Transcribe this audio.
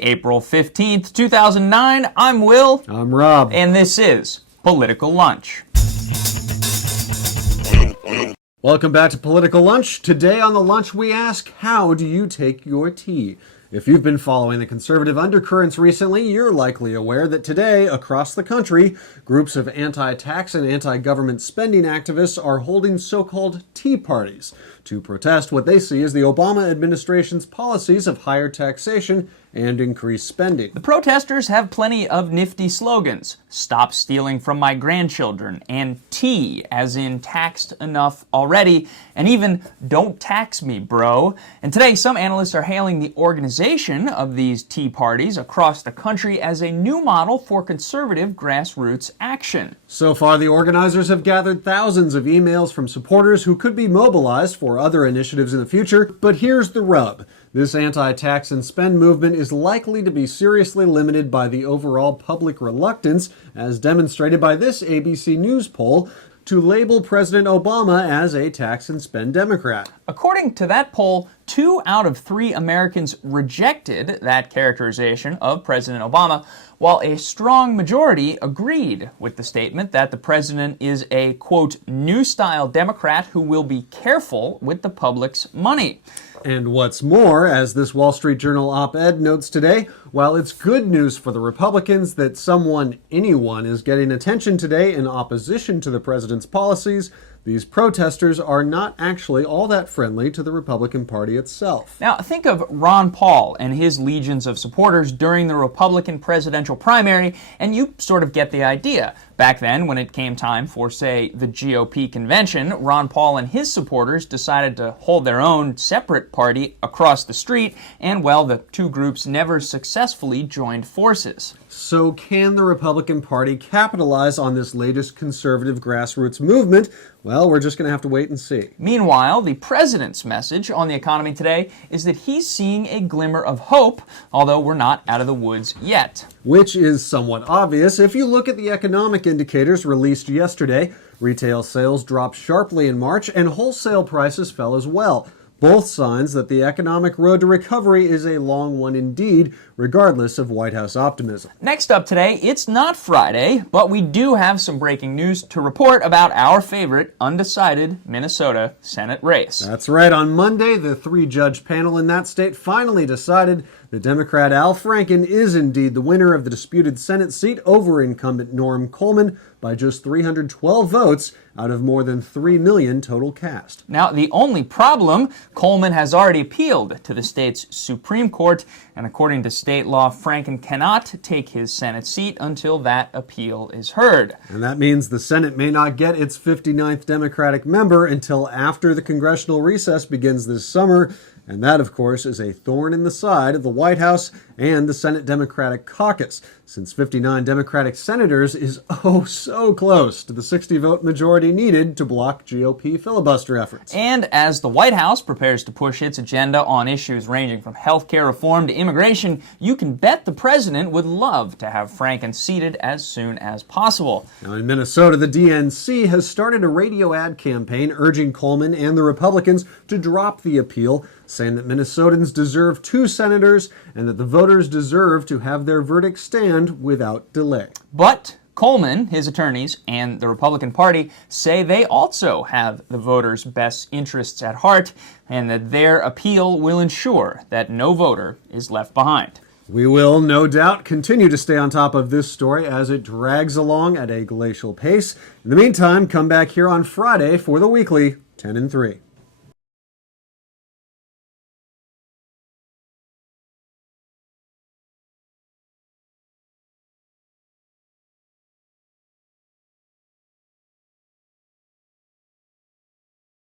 April 15th, 2009. I'm Will. I'm Rob. And this is Political Lunch. Welcome back to Political Lunch. Today on the lunch we ask, how do you take your tea? If you've been following the conservative undercurrents recently, you're likely aware that today, across the country, groups of anti-tax and anti-government spending activists are holding so-called tea parties to protest what they see as the Obama administration's policies of higher taxation and increased spending. The protesters have plenty of nifty slogans. Stop stealing from my grandchildren, and tea, as in taxed enough already, and even don't tax me, bro. And today, some analysts are hailing the organization of these tea parties across the country as a new model for conservative grassroots action. So far, the organizers have gathered thousands of emails from supporters who could be mobilized for other initiatives in the future, but here's the rub. This anti-tax and spend movement is likely to be seriously limited by the overall public reluctance, as demonstrated by this ABC News poll, to label President Obama as a tax and spend Democrat. According to that poll, 2 out of 3 Americans rejected that characterization of President Obama, while a strong majority agreed with the statement that the president is a, quote, new-style Democrat who will be careful with the public's money. And what's more, as this Wall Street Journal op-ed notes today, while it's good news for the Republicans that anyone is getting attention today in opposition to the president's policies, these protesters are not actually all that friendly to the Republican Party itself. Now, think of Ron Paul and his legions of supporters during the Republican presidential primary, and you sort of get the idea. Back then, when it came time for, say, the GOP convention, Ron Paul and his supporters decided to hold their own separate party across the street, and, well, the two groups never successfully joined forces. So can the Republican Party capitalize on this latest conservative grassroots movement? Well, we're just going to have to wait and see. Meanwhile, the president's message on the economy today is that he's seeing a glimmer of hope, although we're not out of the woods yet. Which is somewhat obvious. If you look at the economic indicators released yesterday, retail sales dropped sharply in March and wholesale prices fell as well. Both signs that the economic road to recovery is a long one indeed, regardless of White House optimism. Next up today, it's not Friday, but we do have some breaking news to report about our favorite undecided Minnesota Senate race. That's right. On Monday, the 3-judge panel in that state finally decided that Democrat Al Franken is indeed the winner of the disputed Senate seat over incumbent Norm Coleman by just 312 votes out of more than 3 million total cast. Now, the only problem, Coleman has already appealed to the state's Supreme Court, and according to state law, Franken cannot take his Senate seat until that appeal is heard. And that means the Senate may not get its 59th Democratic member until after the congressional recess begins this summer. And that, of course, is a thorn in the side of the White House and the Senate Democratic caucus, since 59 Democratic senators is oh so close to the 60-vote majority needed to block GOP filibuster efforts. And as the White House prepares to push its agenda on issues ranging from health care reform to immigration, you can bet the president would love to have Franken seated as soon as possible. Now, in Minnesota, the DNC has started a radio ad campaign urging Coleman and the Republicans to drop the appeal, saying that Minnesotans deserve 2 senators and that the voters deserve to have their verdict stand without delay. But Coleman, his attorneys, and the Republican Party say they also have the voters' best interests at heart and that their appeal will ensure that no voter is left behind. We will, no doubt, continue to stay on top of this story as it drags along at a glacial pace. In the meantime, come back here on Friday for the weekly 10 and 3.